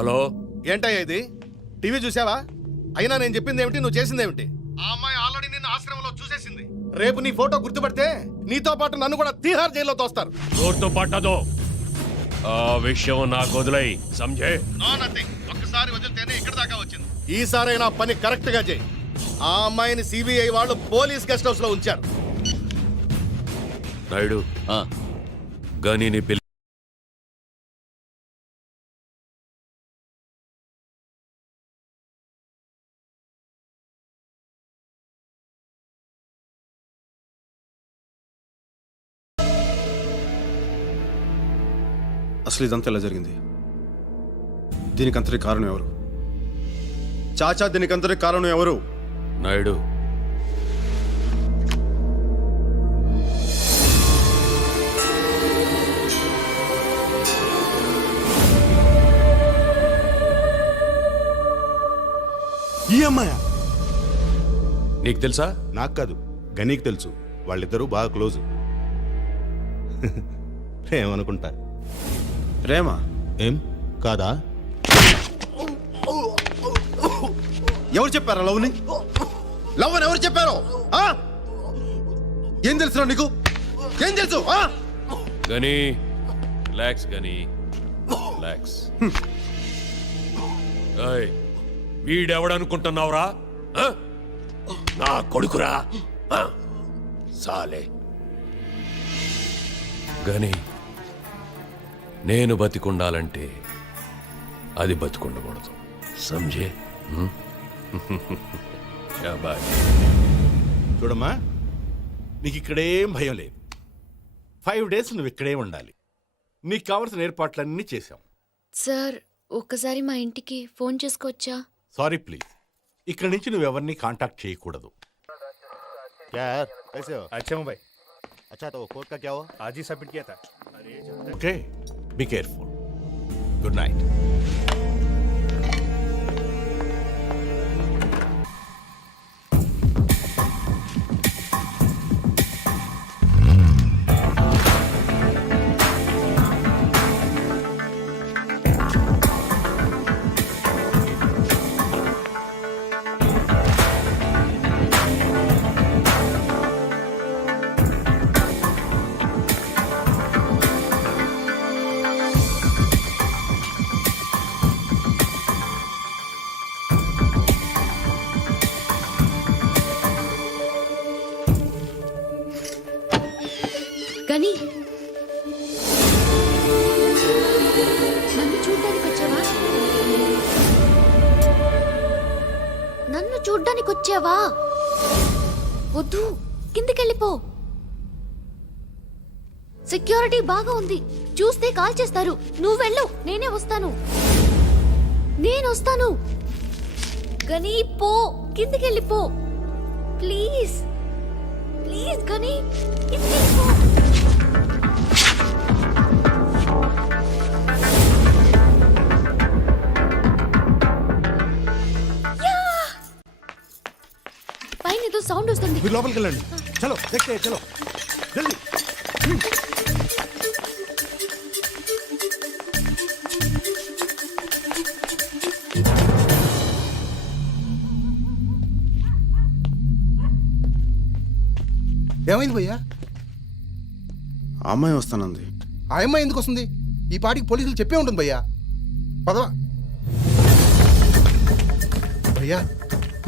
Hello, ఏంటయ్యా ఇది? TV చూసావా? అయినా నేను చెప్పింది ఏమిటి, నువ్వు చేసింది ఏమిటి? ఆ అమ్మాయి ఆల్రెడీ నిన్ను ఆశ్రమంలో చూసేసింది. రేపు నీ ఫోటో గుర్తుపడితే నీతో పాటు నన్ను కూడా తీహార్ జైల్లో తోస్తారు. గుర్తుపట్టదు. ఆ విషయం నాకు వదిలై సంజయ్. No nothing. ఒక్కసారి వదిలితేనే ఇక్కడ దాకా వచ్చింది. ఈసారైనా పని కరెక్ట్ గా చేయి. ఆ అమ్మాయిని సిబిఐ వాళ్ళు పోలీస్ గెస్ట్ హౌస్ లో ఉంచారు. నాయుడు, గనిని పిల్ల. అసలు ఇదంతా ఎలా జరిగింది? దీనికంతటి కారణం ఎవరు? చాచా, దీనికంతటి కారణం ఎవరు? నాయుడు, ఈ అమ్మాయా? నీకు తెలుసా? నాకు కాదు, గనీకి తెలుసు. వాళ్ళిద్దరూ బాగా క్లోజు. ఏమనుకుంటా. ప్రేమ? ఏం కాదా? ఎవరు చెప్పారా లవ్ని? లవ్ అని ఎవరు చెప్పారు? ఏం తెలుసు నీకు? ఏం తెలుసు? గని రిలాక్స్, గని రిలాక్స్. వీడెవడనుకుంటున్నావురా? నా కొడుకురా. సాలే. గని, నేను బతికుండాలంటే అది బతికుండకూడదు. సంజే? శాబాష్. చూడమ్మా, నీకు ఇక్కడేం భయం లేదు. 5 days నువ్వు ఇక్కడే ఉండాలి. నీకు కావలసిన ఏర్పాట్లన్నీ చేశాం. సార్, ఒక్కసారి మా ఇంటికి ఫోన్ చేసుకోవచ్చా? సారీ ప్లీజ్, ఇక్కడి నుంచి నువ్వు ఎవరిని కాంటాక్ట్ చేయకూడదు. अच्छा तो कोर्ट का क्या हुआ? आज ही सबमिट किया था. Okay, be careful. Good night. గని, నన్ను చూడ్డానికి వచ్చావా? నన్ను చూడ్డానికి వచ్చావా? వద్దు, కిందకెళ్ళిపో. సెక్యూరిటీ బాగా ఉంది, చూస్తే కాల్ చేస్తారు. నువ్వు వెళ్ళు, నేనే వస్తాను. నేను వస్తాను. గని, పో, కిందకెళ్ళిపో. ప్లీజ్ ప్లీజ్ గని, కిందకెళ్ళిపో. పైన ఏదో సౌండ్ వస్తుంది. మీరు లోపలికి వెళ్ళండి. చలో देखते हैं, చలో జల్దీ. ఏమైంది భయ్యా? ఆ అమ్మాయి వస్తానంది. ఆ అమ్మాయి ఎందుకు వస్తుంది? ఈ పాటికి పోలీసులు చెప్పే ఉంటుంది భయ్యా. పదవా భయ్యా,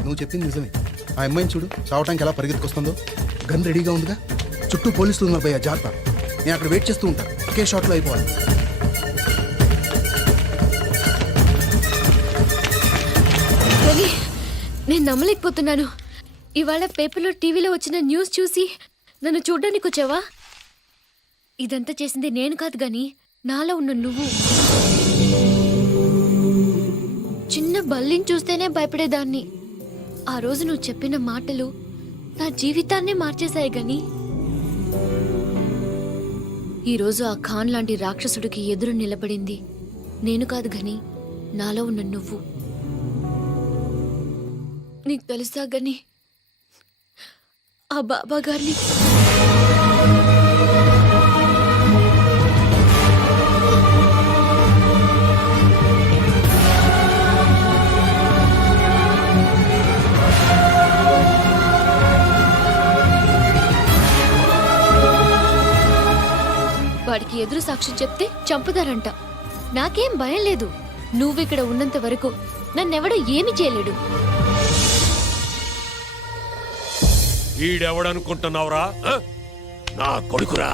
నువ్వు చెప్పింది నిజమే. ఆ అమ్మాయిని చూడు, చావటానికి ఎలా పరిగెత్తుకొస్తుందో. గన్ రెడీగా ఉందిగా. చుట్టూ పోలీసులు ఉన్నారు భయ్యా, జాగ్రత్త. నేను అక్కడ వెయిట్ చేస్తూ ఉంటాను. ఒకే షాట్లో అయిపోవాలి. గని, నేను నమ్మలేకపోతున్నాను. ఇవాళ పేపర్లో, టీవీలో వచ్చిన న్యూస్ చూసి నన్ను చూడ్డానికి వచ్చావా? ఇదంతా చేసింది నేను కాదు గాని, నాలో ఉన్న నువ్వు. చిన్న బల్లిని చూస్తేనే భయపడేదాన్ని. ఆ రోజు నువ్వు చెప్పిన మాటలు నా జీవితాన్నే మార్చేశాయి గాని, ఈరోజు ఆ ఖాన్ లాంటి రాక్షసుడికి ఎదురు నిలబడింది నేను కాదు గాని, నాలో ఉన్న నువ్వు. నీకు తెలుసా గని, ఆ బాబా గారిని వాడికి ఎదురు సాక్ష్యం చెప్తే చంపుతారంట. నాకేం భయం లేదు. నువ్విక్కడ ఉన్నంత వరకు నన్నెవడూ ఏమీ చేయలేడు. ఈడెవడనుకుంటున్నావురా? నా కొడుకురా.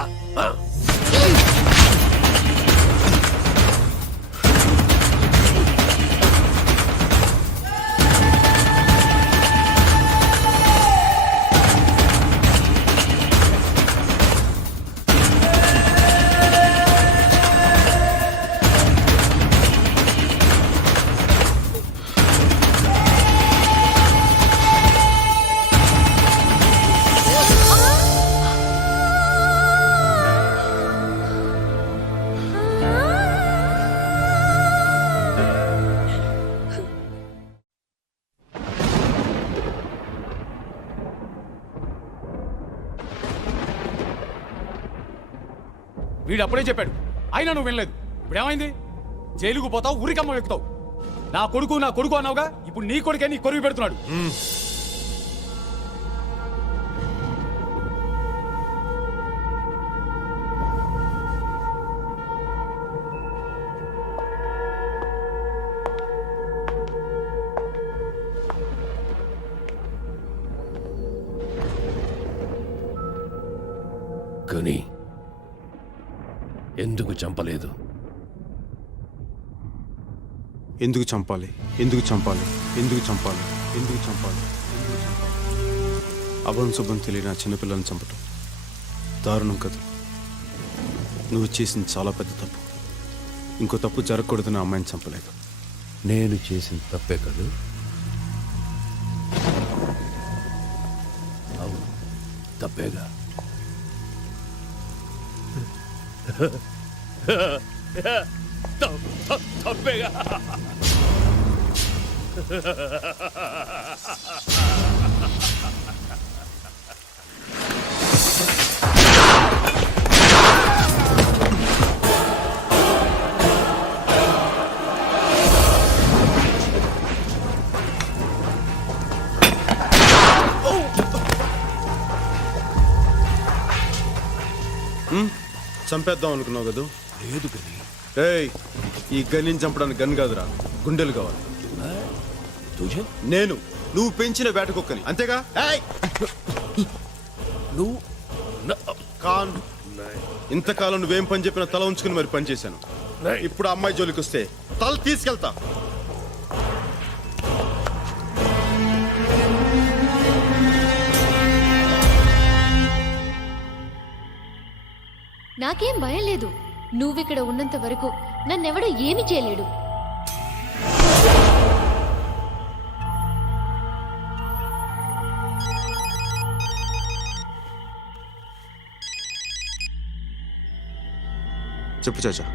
వీడు అప్పుడే చెప్పాడు, అయినా నువ్వు వినలేదు. ఇప్పుడు ఏమైంది? జైలుకు పోతావు, ఊరికమ్మ ఎక్కుతావు. నా కొడుకు అన్నావుగా, ఇప్పుడు నీ కొడుకే నీ కొరుగు పెడుతున్నాడు. కానీ ఎందుకు చంపలేదు? ఎందుకు చంపాలి? ఎందుకు చంపాలి? ఎందుకు చంపాలి? ఎందుకు చంపాలి? అభం శుభం తెలియని ఆ చిన్నపిల్లల్ని చంపటం దారుణం కదా. నువ్వు చేసింది చాలా పెద్ద తప్పు. ఇంకో తప్పు జరగకూడదని ఆ అమ్మాయిని చంపలేదు. నేను చేసిన తప్పే కదా. అవును, తప్పేగా. తప్పేగా. చంపేద్దాం అనుకున్నావు కదా. లేదు గని. ఏయ్, ఈ గనిని చంపడానికి గన్ కాదురా, గుండెలు కావాలి. తుజే నువ్వు పెంచిన వేట కుక్కని, అంతేగా? ఏయ్, నువ్వు కాన్ ఇంతకాలం నువ్వేం పని చెప్పినా తల ఉంచుకుని మరి పని చేశాను. ఇప్పుడు అమ్మాయి జోలికి వస్తే తల తీసుకెళ్తా. నాకేం భయం లేదు. నువ్విక్కడ ఉన్నంత వరకు నన్నెవడూ ఏమీ చేయలేడు. చెప్పు చాచా.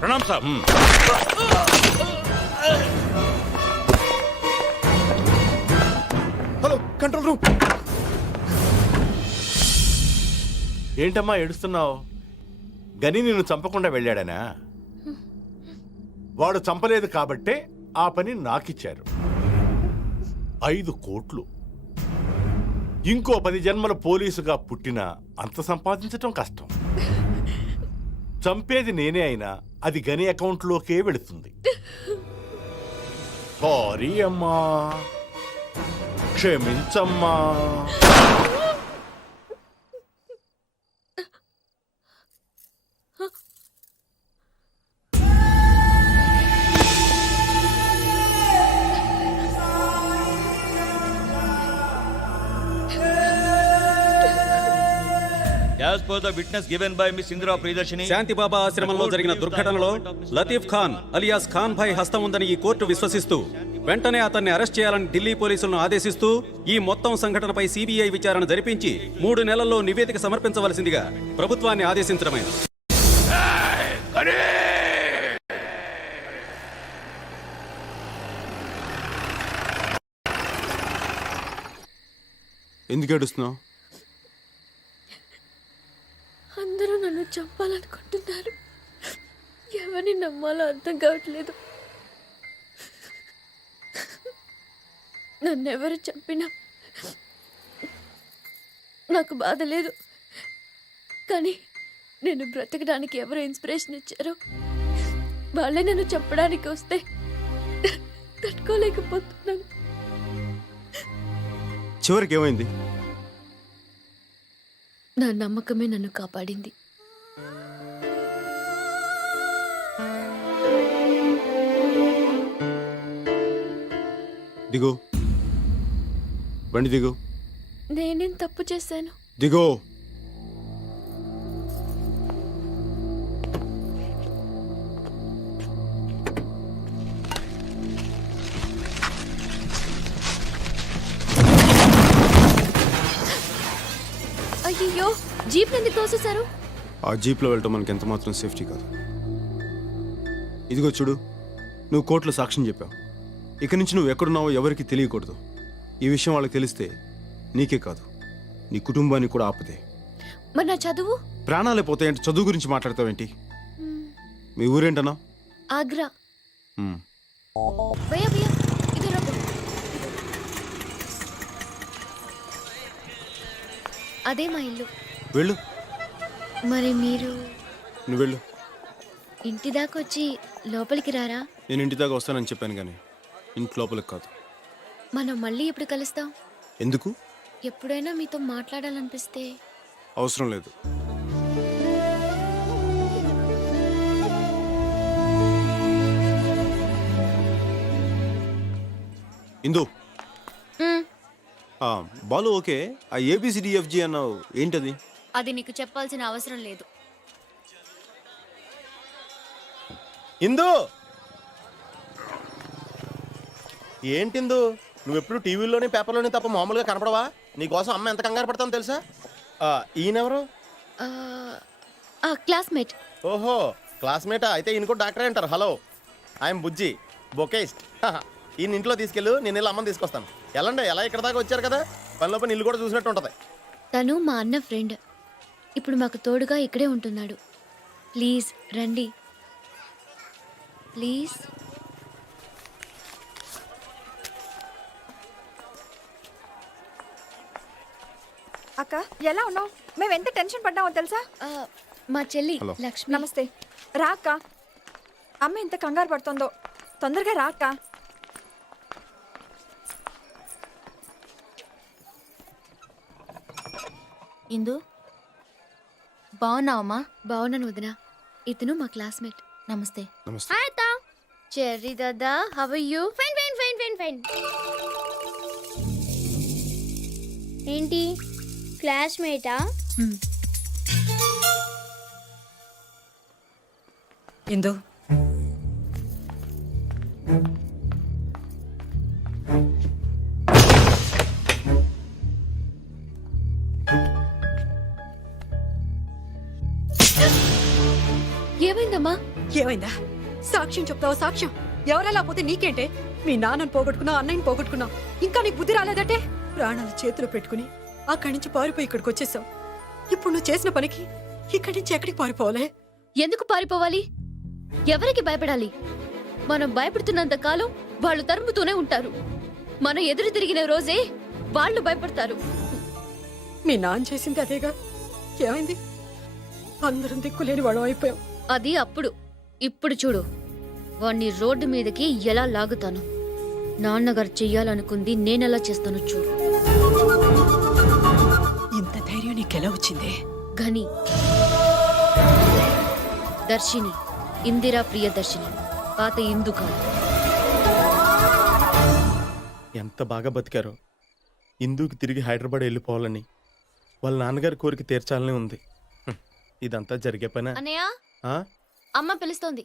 ప్రణామ్ సాబ్. Hello, control room. ఏంటమ్మా ఏడుస్తున్నావు? గని నిన్ను చంపకుండా వెళ్ళాడనా? వాడు చంపలేదు కాబట్టే ఆ పని నాకిచ్చారు. 5 కోట్లు. ఇంకో 10 జన్మల పోలీసుగా పుట్టినా అంత సంపాదించటం కష్టం. చంపేది నేనే అయినా అది గని అకౌంట్లోకే వెళుతుంది. సారీ అమ్మా, క్షమించమ్మా. As per the witness given by Miss Indra Priyadarshini, శాంతిబాబా ఆశ్రమంలో జరిగిన దుర్ఘటనలో లతీఫ్ ఖాన్ అలియాస్ ఖాన్ భాయ్ హస్తం ఉందని ఈ కోర్టు విశ్వసిస్తూ వెంటనే అతన్ని అరెస్ట్ చేయాలని ఢిల్లీ పోలీసులను ఆదేశిస్తూ ఈ మొత్తం సంఘటనపై సిబిఐ విచారణ జరిపించి 3 నెలల్లో నివేదిక సమర్పించవలసిందిగా ప్రభుత్వాన్ని ఆదేశించడమైనది. ఎందుకు ఏడుస్తున్నావు? అందరూ నన్ను చంపాలనుకుంటున్నారు. ఎవరిని నమ్మాలో అర్థం కావట్లేదు. నన్నెవరు చంపినా నాకు బాధ లేదు. కానీ నేను బ్రతకడానికి ఎవరు ఇన్స్పిరేషన్ ఇచ్చారో వాళ్ళే నన్ను చెప్పడానికి వస్తే తట్టుకోలేకపోతున్నాను. చివరికి ఏమైంది? నా నమ్మకమే నన్ను కాపాడింది. దిగు, బండి దిగు. నేనేం తప్పు చేశాను? దిగో. అయ్యో, జీప్ ఎందుకు తోసేశారు? ఆ జీప్లో వెళ్ళటం మనకి ఎంత మాత్రం సేఫ్టీ కాదు. ఇదిగో చూడు, నువ్వు కోర్టులో సాక్ష్యం చెప్పావు. ఇక నుంచి నువ్వు ఎక్కడున్నావో ఎవరికి తెలియకూడదు. ఈ విషయం వాళ్ళకి తెలిస్తే నీకే కాదు, నీ కుటుంబానికి కూడా ఆపదే. మరి నా చదువు? ప్రాణాలే పోతాయంటే చదువు గురించి మాట్లాడతావేంటి? మీ ఊరేంటనా? ఆగ్రా. మ్మ్. భయ్యా భయ్యా, ఇధర్ ఆగో. అదే మా ఇల్లు. వెళ్ళు. మరి మీరు నువ్వు వెళ్ళు. ఇంటి దాకా వచ్చి లోపలికి రారా? నేను ఇంటి దాకా వస్తానని చెప్పాను కానీ ఇంటి లోపలికి కాదు. మనం మళ్ళీ ఎప్పుడు కలుస్తాం? ఎందుకు? ఎప్పుడైనా మీతో మాట్లాడాలనిపిస్తే. అవసరం లేదు. ఇందు, బాలు ఓకే. ఆ ABCDFG అన్నావు, ఏంటది? అది నీకు చెప్పాల్సిన అవసరం లేదు. ఇందు ఏంటిందు, నువ్వెప్పుడు టీవీలోని పేపర్లోని తప్ప మామూలుగా కనపడవా? నీకోసం అమ్మ ఎంత కంగారు పడతాను తెలుసా? ఈయనెవరు? క్లాస్మేట్. ఓహో, క్లాస్మేటా? అయితే ఈయన కూడా డాక్టరే అంటారు. హలో, ఐఎమ్ బుజ్జి, బొకేస్ట్. ఈయన ఇంట్లో తీసుకెళ్ళు, నేను వెళ్ళి అమ్మని తీసుకొస్తాను. ఎలాండి, ఎలా ఇక్కడ దాకా వచ్చారు కదా, పనిలో పని ఇల్లు కూడా చూసినట్టు ఉంటుంది. తను మా అన్న ఫ్రెండ్. ఇప్పుడు మాకు తోడుగా ఇక్కడే ఉంటున్నాడు. ప్లీజ్ రండి, ప్లీజ్. అక్క ఎలా ఉన్నావు? మేము ఎంత టెన్షన్ పడ్డామో తెలుసా? మా చెల్లి హలో. లక్ష్మి. నమస్తే. రా అక్క. అమ్మ ఎంత కంగారు పడుతుందో, తొందరగా రా అక్క. ఇందు, బాగున్నావమ్మా? బాగున్నాను వదినా. ఇతను మా క్లాస్మేట్. నమస్తే. నమస్తే. హాయ్ తా. చెర్రీ దాదా, how are you? Fine fine fine fine fine. ఏంటి క్లాస్మేటా? ఇందు, ఏమైందమ్మా? ఏమైందా? సాక్ష్యం చెప్తావా? సాక్ష్యం ఎవరెలా పోతే నీకేంటే? మీ నాన్నని పోగొట్టుకున్నావు, అన్నయ్యని పోగొట్టుకున్నావు, ఇంకా నీకు బుద్ధి రాలేదటే? ప్రాణాలు చేతిలో పెట్టుకుని అక్కడి నుంచి పారిపోయి ఇక్కడికి వచ్చేసావు. ఇప్పుడు నువ్వు చేసిన పనికి ఇక్కడి నుంచి ఎక్కడికి పారిపోవాలే? ఎందుకు పారిపోవాలి? ఎవరికి భయపడాలి? మనం భయపడుతున్నంత కాలం వాళ్ళు తరుముతూనే ఉంటారు. మనం ఎదురు తిరిగిన రోజే వాళ్ళు భయపడతారు. మీ నాన్న చేసింది అదేగా. ఏమైంది? అందరం దిక్కులేని వాడు అయిపోయాం. అది అప్పుడు. ఇప్పుడు చూడు, వాణ్ణి రోడ్డు మీదకి ఎలా లాగుతాను. నాన్నగారు చెయ్యాలనుకుంది నేనెలా చేస్తాను చూడు. ఇంత ధైర్యం నీకెలా వచ్చింది? గని, దర్శిని, ఇందిరా ప్రియదర్శిని, పాత ఇందు కాదు. ఎంత బాగా బతికారో. ఇందుకు తిరిగి హైదరాబాద్ వెళ్ళిపోవాలని వాళ్ళ నాన్నగారి కోరిక తీర్చాలని ఉంది. ఇదంతా జరిగే పనా? అన్నయ్య, ఆ? అమ్మ పిలుస్తోంది,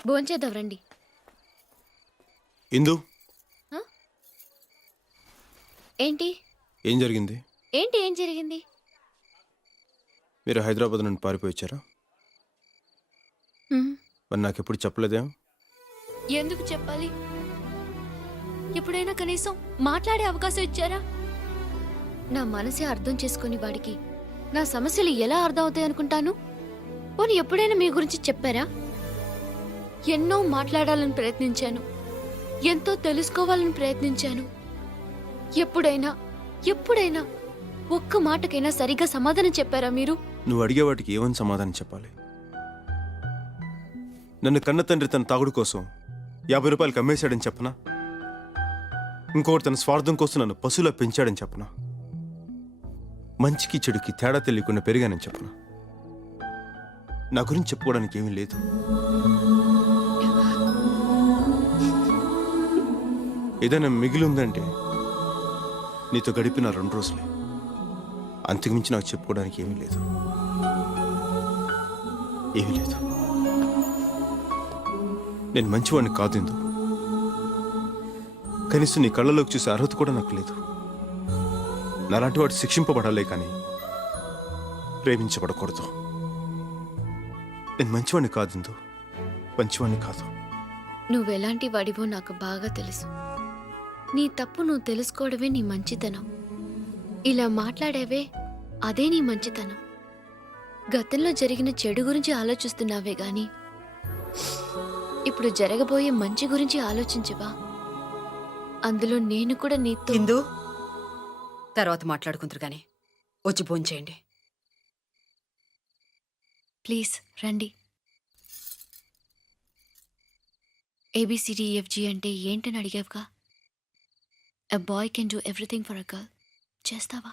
భోంచేద్దాం రండి. ఇందు, ఏంటి ఏం జరిగింది? ఏంటి ఏం జరిగింది? మీరు హైదరాబాద్ నుండి పారిపోయి వచ్చారా? మరి నాకెప్పుడు చెప్పలేదేం? ఎందుకు చెప్పాలి? ఎప్పుడైనా కనీసం మాట్లాడే అవకాశం ఇచ్చారా? నా మనసే అర్థం చేసుకుని వాడికి నా సమస్యలు ఎలా అర్థం అవుతాయి అనుకుంటాను. పోనీ ఎప్పుడైనా మీ గురించి చెప్పారా? ఎన్నో మాట్లాడాలని ప్రయత్నించాను, ఎంతో తెలుసుకోవాలని ప్రయత్నించాను. ఎప్పుడైనా ఒక్క మాటకైనా సరిగ్గా సమాధానం చెప్పారా మీరు? నువ్వు అడిగే వాటికి ఏమని సమాధానం చెప్పాలి? నన్ను కన్న తండ్రి తన తాగుడు కోసం 50 రూపాయలకి అమ్మేశాడని చెప్పనా? ఇంకొకటి తన స్వార్థం కోసం నన్ను పశువులా పెంచాడని చెప్పనా? మంచికి చెడుకి తేడా తెలియకుండా పెరిగానని చెప్పనా? నా గురించి చెప్పుకోవడానికి ఏమీ లేదు. ఏదైనా మిగిలి ఉందంటే నీతో గడిపిన 2 రోజులే. అంతకుమించి నాకు చెప్పుకోవడానికి ఏమీ లేదు. ఏమీ లేదు. నేను మంచివాడిని కాదు ఇందు. కనీసం నీ కళ్ళలోకి చూసే అర్హత కూడా నాకు లేదు. నాలాంటి వాడు శిక్షింపబడాలే కానీ ప్రేమించబడకూడదు. నేను మంచివాడిని కాదు ఇందు. మంచివాడిని కాదు. నువ్వెలాంటి వాడివో నాకు బాగా తెలుసు. నీ తప్పు నువ్వు తెలుసుకోవడమే నీ మంచితనం. ఇలా మాట్లాడేవే అదే నీ మంచితనం. గతంలో జరిగిన చెడు గురించి ఆలోచిస్తున్నావే గాని ఇప్పుడు జరగబోయే మంచి గురించి ఆలోచించవా? అందులో నేను కూడా నీతో. ఇందు తర్వాత మాట్లాడుకుంటారు కానీ వచ్చి భోంచేయండి. ప్లీజ్ రండి. ABCDEFG అంటే ఏంటని అడిగావుగా. A boy can do everything for a girl. చేస్తావా?